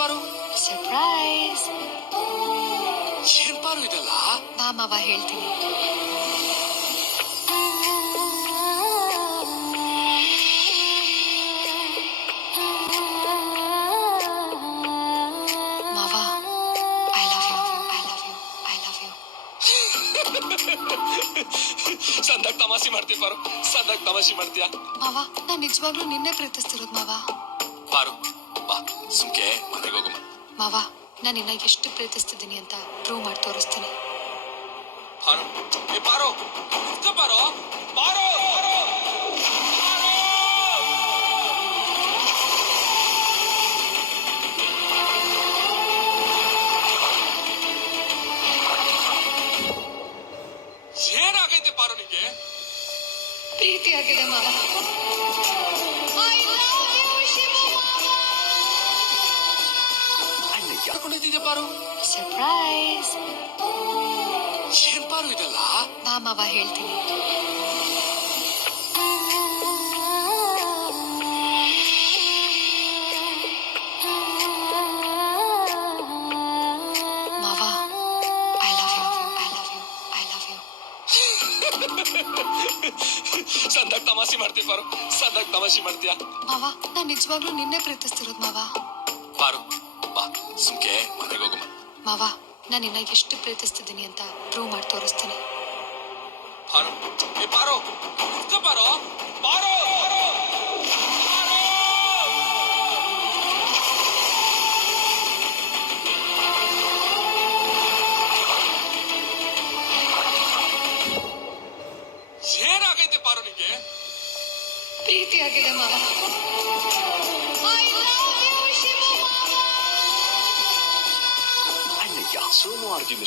ಪಾರು? ಸರ್ಪ್ರೈಸ್. ಏನ್ ಪಾರು ಇದೆಲ್ಲ? ಬಾ ಮಾವ, ಹೇಳ್ತೀನಿ. ಮಾವ, I love you, I love you, I love you. ಸಂದಾಗ ತಮಾಷೆ ಮಾಡ್ತೀಯ ಪಾರು, ಸಂದಾಗ ತಮಾಷೆ ಮಾಡ್ತೀಯ. ಮಾವ, ನಾನ್ ನಿಜವಾಗ್ಲೂ ನಿನ್ನೆ ಪ್ರೀತಿಸ್ತಿರೋದು ಮಾವ. ಪಾರು ಬಾ, ಸುಮ್ಕೆ ಮನೆಗೆ ಹೋಗಮ್ಮ. ಮಾವ, ನಾನು ನಿನ್ನ ಎಷ್ಟು ಪ್ರೀತಿಸ್ತಿದ್ದೀನಿ ಅಂತ ಪ್ರೂವ್ ಮಾಡಿ ತೋರಿಸ್ತೀನಿ. ಪಾರು, ಏ ಪಾರು, ನಿಂತ್ಕೋ ಪಾರು, ಪಾರು, ಏನಾಗೈತೆ ಪಾರು ನಿಂಗೆ? ಪ್ರೀತಿ ಆಗಿದೆ ಮಾವ. ಯಾಕೊಂಡಿದ್ದೆ ಪಾರು? ಸರ್ಪ್ರೈಸ್. ಏನ್ ಪಾರು ಇದೆಲ್ಲ? ಬಾ ಮಾವ, ಹೇಳ್ತೀನಿ. ಮಾವ, I love you, I love you, I love you. ಸಂದಾಗ ತಮಾಷೆ ಮಾಡ್ತೀಯ ಪಾರು, ಸಂದಾಗ ತಮಾಷೆ ಮಾಡ್ತೀಯ. ಮಾವ, ನಾನ್ ನಿಜವಾಗ್ಲೂ ನಿನ್ನೆ ಪ್ರೀತಿಸ್ತಿರೋದು ಮಾವ. ಪಾರು ಬಾ, ಸುಮ್ಕೆ ಮನೆಗೆ ಹೋಗಮ್ಮ. ಮಾವ, ನಾನು ನಿನ್ನ ಎಷ್ಟು ಪ್ರೀತಿಸ್ತಿದ್ದೀನಿ ಅಂತ ಪ್ರೂವ್ ಮಾಡಿ ತೋರಿಸ್ತೀನಿ. ಪಾರು, ಏ ಪಾರು, ನಿಂತ್ಕೋ ಪಾರು, ಪಾರು, ಏನಾಗೈತೆ ಪಾರು ನಿಂಗೆ? ಪ್ರೀತಿ ಆಗಿದೆ ಮಾವ. ಸೋಮವಾರದಿಂದ